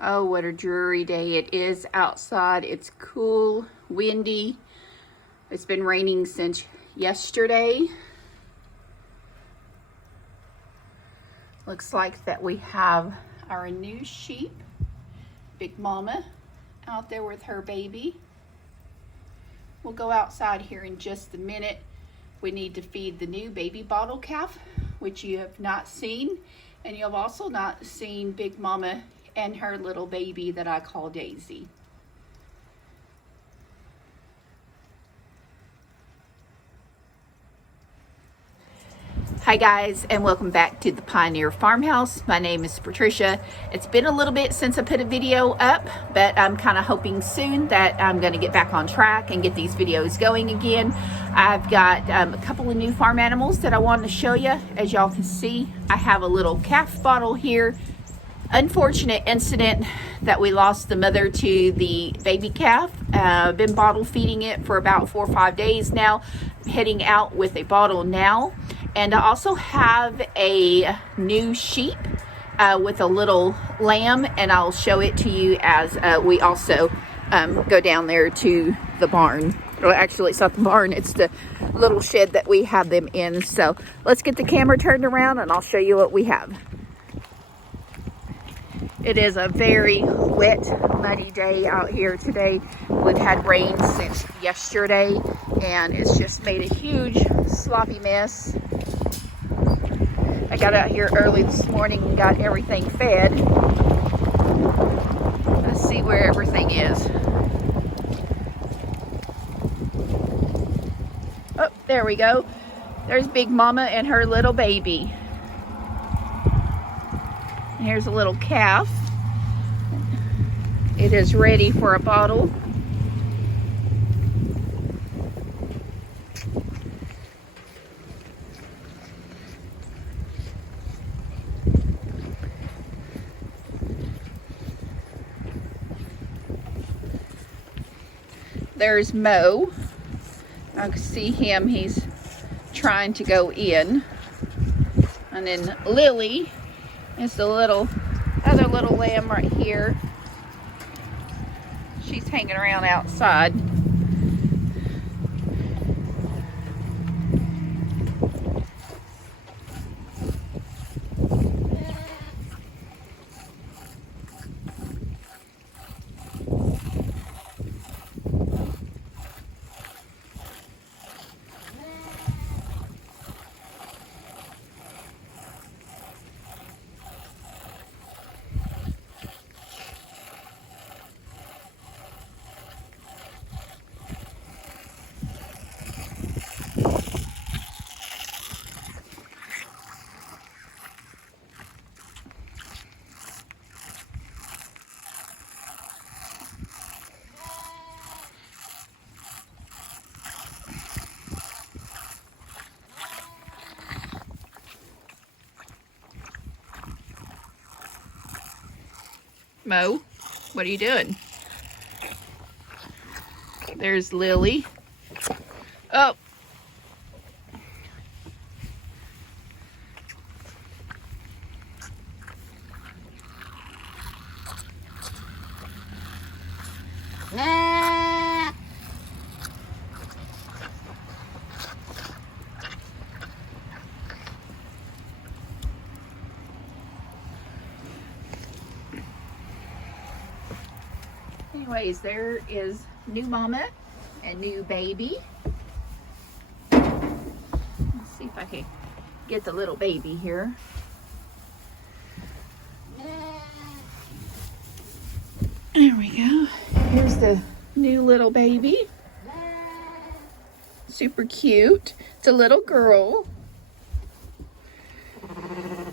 Oh, what a dreary day it is outside. It's cool, windy. It's been raining since yesterday. Looks like that we have our new sheep, Big Mama, out there with her baby. We'll go outside here in just a minute. We need to feed the new baby bottle calf, which you have not seen. And you've also not seen Big Mama and her little baby that I call Daisy. Hi guys, and welcome back to the Pioneer Farmhouse. My name is Patricia. It's been a little bit since I put a video up, but I'm kind of hoping soon that I'm going to get back on track and get these videos going again. I've got a couple of new farm animals that I wanted to show you. As y'all can see, I have a little calf bottle here. Unfortunate incident that we lost the mother to the baby calf. I've been bottle feeding it for about 4 or 5 days now. I'm heading out with a bottle now. And I also have a new sheep with a little lamb, and I'll show it to you as we also go down there to the barn. Well, actually, it's not the barn, it's the little shed that we have them in. So let's get the camera turned around and I'll show you what we have. It is a very wet, muddy day out here today. We've had rain since yesterday, and it's just made a huge sloppy mess. I got out here early this morning and got everything fed. Let's see where everything is. Oh, there we go. There's Big Mama and her little baby. Here's a little calf. It is ready for a bottle. There's Mo. I can see him. He's trying to go in. And then Lily is the other little lamb right here. She's hanging around outside. Mo, what are you doing? There's Lily. Oh. Anyways, there is new mama and new baby. Let's see if I can get the little baby here. There we go. Here's the new little baby. Super cute. It's a little girl.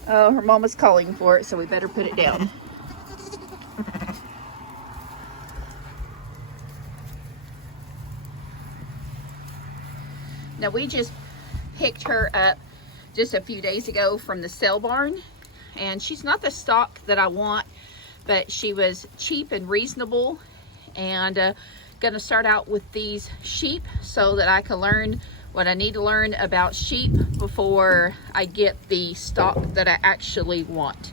Oh, her mama's calling for it, so we better put it down. Now we just picked her up just a few days ago from the sale barn, and she's not the stock that I want, but she was cheap and reasonable, and gonna start out with these sheep so that I can learn what I need to learn about sheep before I get the stock that I actually want.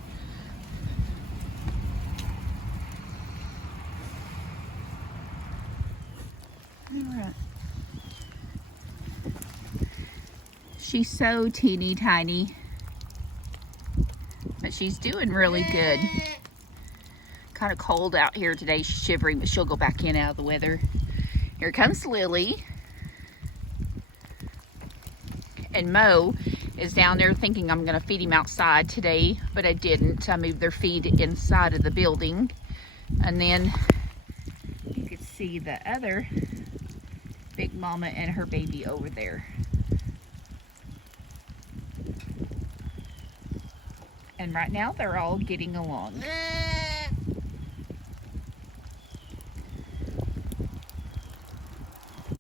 She's so teeny tiny, but she's doing really good. Kind of cold out here today. She's shivering, but she'll go back in out of the weather. Here comes Lily. And Mo is down there thinking I'm going to feed him outside today, but I didn't. I moved their feed inside of the building. And then you could see the other big mama and her baby over there. And right now they're all getting along.